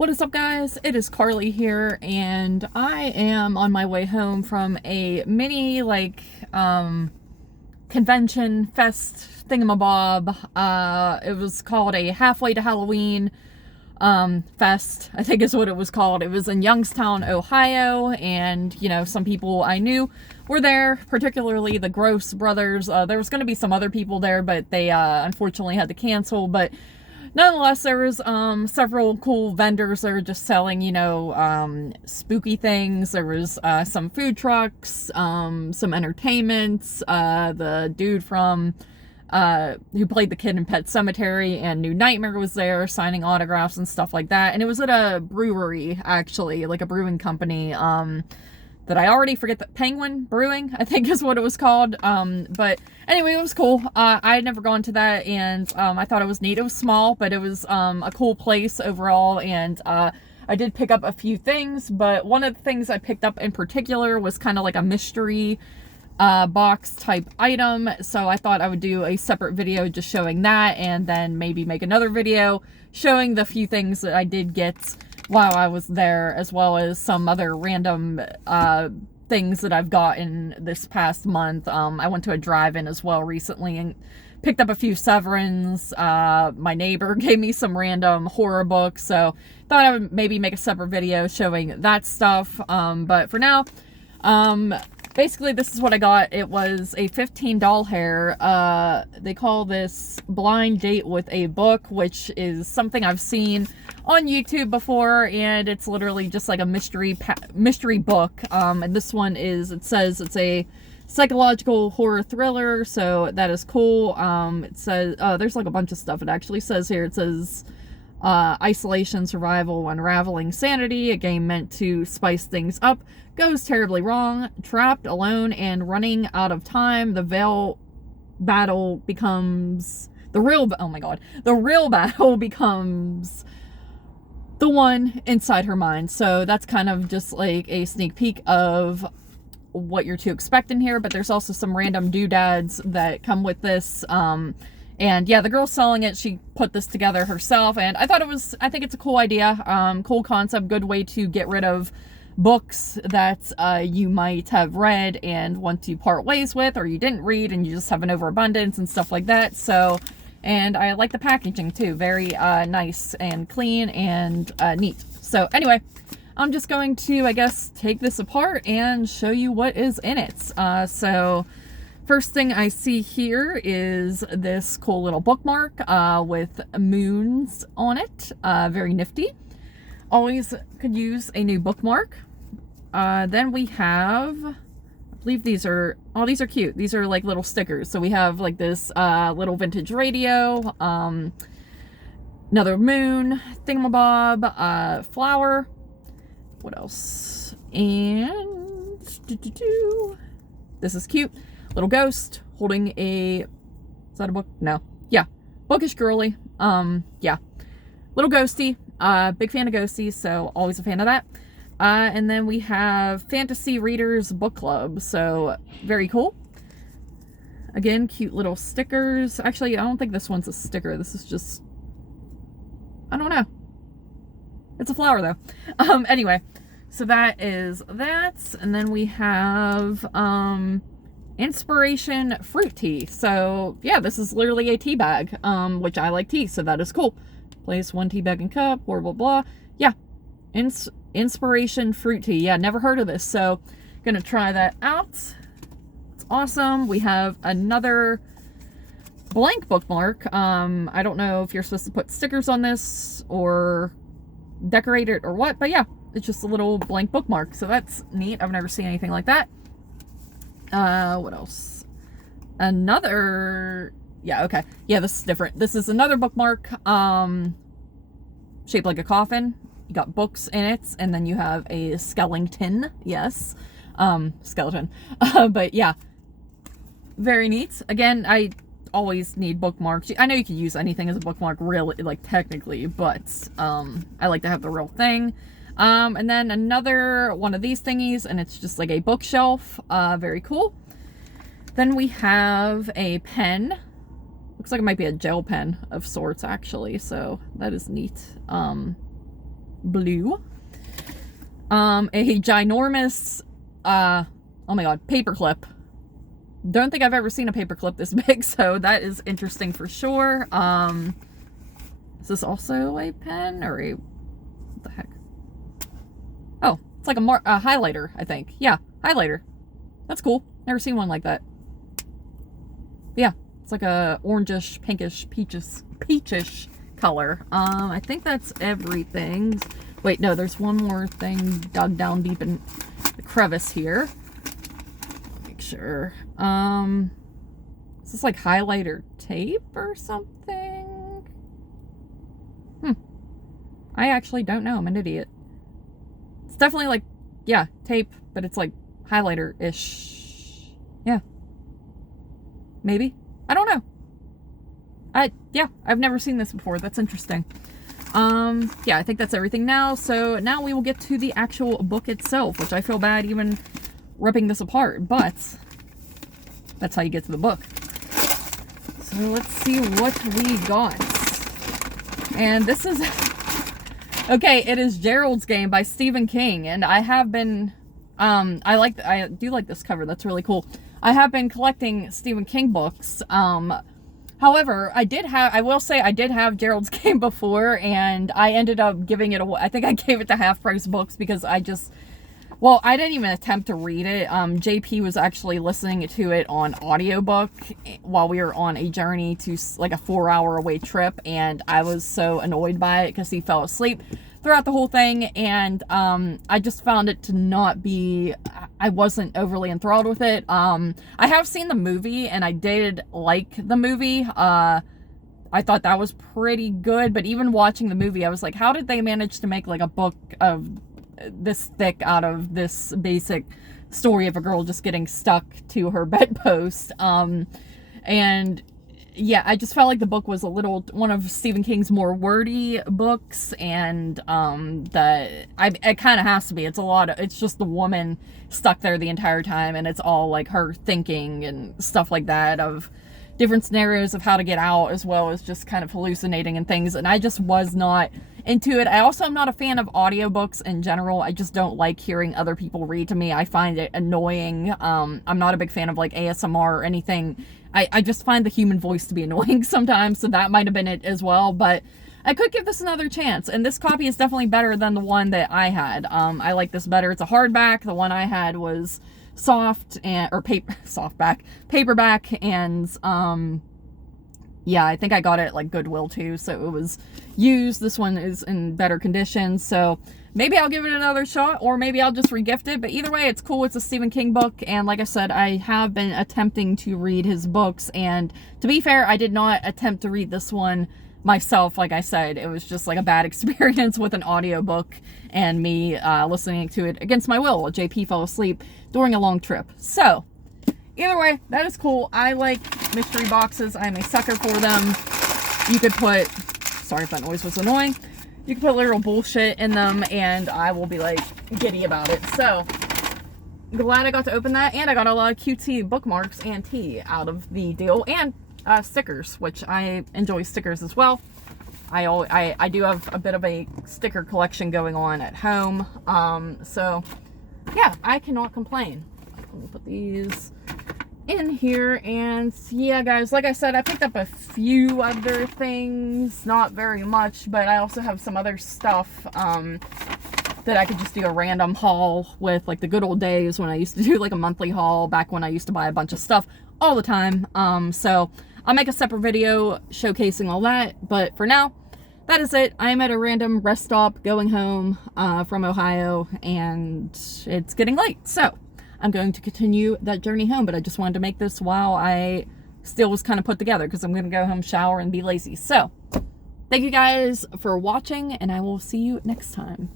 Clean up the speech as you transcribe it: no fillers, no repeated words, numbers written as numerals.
What is up, guys? It is Carly here, and I am on my way home from a mini, convention fest thingamabob. It was called a Halfway to Halloween fest, I think is what it was called. It was in Youngstown, Ohio, and, some people I knew were there, particularly the Gross brothers. There was going to be some other people there, but they unfortunately had to cancel, but nonetheless, there was several cool vendors that were just selling, spooky things. There was some food trucks, some entertainments. The dude from who played the kid in Pet Sematary and New Nightmare was there signing autographs and stuff like that. And it was at a brewery, actually, like a brewing company. That I already forget, that Penguin Brewing, I think is what it was called. But anyway, it was cool. I had never gone to that, and I thought it was neat. It was small, but it was a cool place overall, and I did pick up a few things, but one of the things I picked up in particular was kind of like a mystery box type item, so I thought I would do a separate video just showing that, and then maybe make another video showing the few things that I did get while I was there, as well as some other random things that I've gotten this past month. I went to a drive-in as well recently and picked up a few Severins. My neighbor gave me some random horror books, so thought I would maybe make a separate video showing that stuff. But for now, basically this is what I got. It was a 15 doll hair. They call this Blind Date with a Book, which is something I've seen on YouTube before, and it's literally just like a mystery book. And this one it says it's a psychological horror thriller, so that is cool. It says, there's like a bunch of stuff it actually says here. It says, isolation, survival, unraveling sanity, a game meant to spice things up, goes terribly wrong, trapped, alone, and running out of time. The real battle becomes the real battle becomes the one inside her mind. So that's kind of just like a sneak peek of what you're to expect in here, but there's also some random doodads that come with this. And yeah, the girl selling it, she put this together herself, and I think it's a cool idea, cool concept, good way to get rid of books that you might have read and want to part ways with, or you didn't read and you just have an overabundance and stuff like that. So, and I like the packaging too, very nice and clean and neat. So anyway, I'm just going to, I guess, take this apart and show you what is in it. So first thing I see here is this cool little bookmark with moons on it. Very nifty. Always could use a new bookmark. Then we have, I believe these are cute. These are like little stickers. So we have like this little vintage radio, another moon, thingamabob, flower. What else? And this is cute. Little ghost holding is that a book? No. Yeah. Bookish girly. Yeah. Little ghosty. Big fan of ghosties, so always a fan of that. And then we have Fantasy Readers Book Club, so very cool. Again, cute little stickers. Actually, I don't think this one's a sticker. This is just, I don't know. It's a flower though. Anyway, so that is that. And then we have, Inspiration Fruit Tea. So yeah, this is literally a tea bag, which I like tea, so that is cool. Place one tea bag and cup, blah, blah, blah. Yeah. Inspiration Fruit Tea. Yeah, never heard of this, so gonna try that out. It's awesome. We have another blank bookmark. I don't know if you're supposed to put stickers on this or decorate it or what, but yeah, it's just a little blank bookmark, so that's neat. I've never seen anything like that. What else? Another, yeah, okay. Yeah, this is different. This is another bookmark, shaped like a coffin. You got books in it, and then you have a skeleton. Yes. Skeleton. But yeah, very neat. Again, I always need bookmarks. I know you can use anything as a bookmark, really, like technically, but I like to have the real thing. And then another one of these thingies, and it's just like a bookshelf. Very cool. Then we have a pen. Looks like it might be a gel pen of sorts, actually, so that is neat. blue. A ginormous, oh my god, paperclip. Don't think I've ever seen a paperclip this big, so that is interesting for sure. Is this also a pen or a, what the heck? Oh, it's like a highlighter, I think. Yeah, highlighter. That's cool. Never seen one like that. Yeah, it's like a orangish, pinkish, peachish color. I think that's everything. Wait, no, there's one more thing dug down deep in the crevice here. Make sure. Is this like highlighter tape or something? I actually don't know. I'm an idiot. It's definitely like, yeah, tape, but it's like highlighter-ish. Yeah. Maybe? I don't know. Yeah, I've never seen this before. That's interesting. Yeah, I think that's everything now. So now we will get to the actual book itself, which I feel bad even ripping this apart, but that's how you get to the book. So let's see what we got. And this is, okay, it is Gerald's Game by Stephen King, and I have been, I do like this cover. That's really cool. I have been collecting Stephen King books. However, I will say I did have Gerald's Game before, and I ended up giving it away. I think I gave it to Half Price Books because I didn't even attempt to read it. JP was actually listening to it on audiobook while we were on a journey to like a 4-hour away trip, and I was so annoyed by it because he fell asleep throughout the whole thing, and I just found it to not be, I wasn't overly enthralled with it. I have seen the movie, and I did like the movie. I thought that was pretty good, but even watching the movie, I was like, how did they manage to make like a book of this thick out of this basic story of a girl just getting stuck to her bedpost? And yeah, I just felt like the book was one of Stephen King's more wordy books, and it kind of has to be. It's just the woman stuck there the entire time, and it's all like her thinking and stuff like that of different scenarios of how to get out, as well as just kind of hallucinating and things, and I just was not into it. I also am not a fan of audiobooks in general. I just don't like hearing other people read to me. I find it annoying. I'm not a big fan of like ASMR or anything. I just find the human voice to be annoying sometimes, so that might have been it as well, but I could give this another chance, and this copy is definitely better than the one that I had. I like this better. It's a hardback. The one I had was paperback, and yeah, I think I got it at like Goodwill too, so it was used. This one is in better condition, so maybe I'll give it another shot, or maybe I'll just regift it, but either way, it's cool. It's a Stephen King book, and like I said, I have been attempting to read his books, and to be fair, I did not attempt to read this one myself. Like I said, it was just like a bad experience with an audiobook and me listening to it against my will while JP fell asleep during a long trip. So either way, that is cool. I like mystery boxes. I'm a sucker for them. You could put, sorry if that noise was annoying, you can put literal bullshit in them, and I will be like giddy about it. So glad I got to open that, and I got a lot of cutesy bookmarks and tea out of the deal, and stickers, which I enjoy stickers as well. I do have a bit of a sticker collection going on at home. So yeah, I cannot complain. Let me put these in here, and yeah, guys, like I said, I picked up a few other things, not very much, but I also have some other stuff that I could just do a random haul with, like the good old days when I used to do like a monthly haul back when I used to buy a bunch of stuff all the time. So I'll make a separate video showcasing all that, but for now, that is it. I'm at a random rest stop going home from Ohio, and it's getting late, so I'm going to continue that journey home, but I just wanted to make this while I still was kind of put together, because I'm going to go home, shower, and be lazy. So thank you guys for watching, and I will see you next time.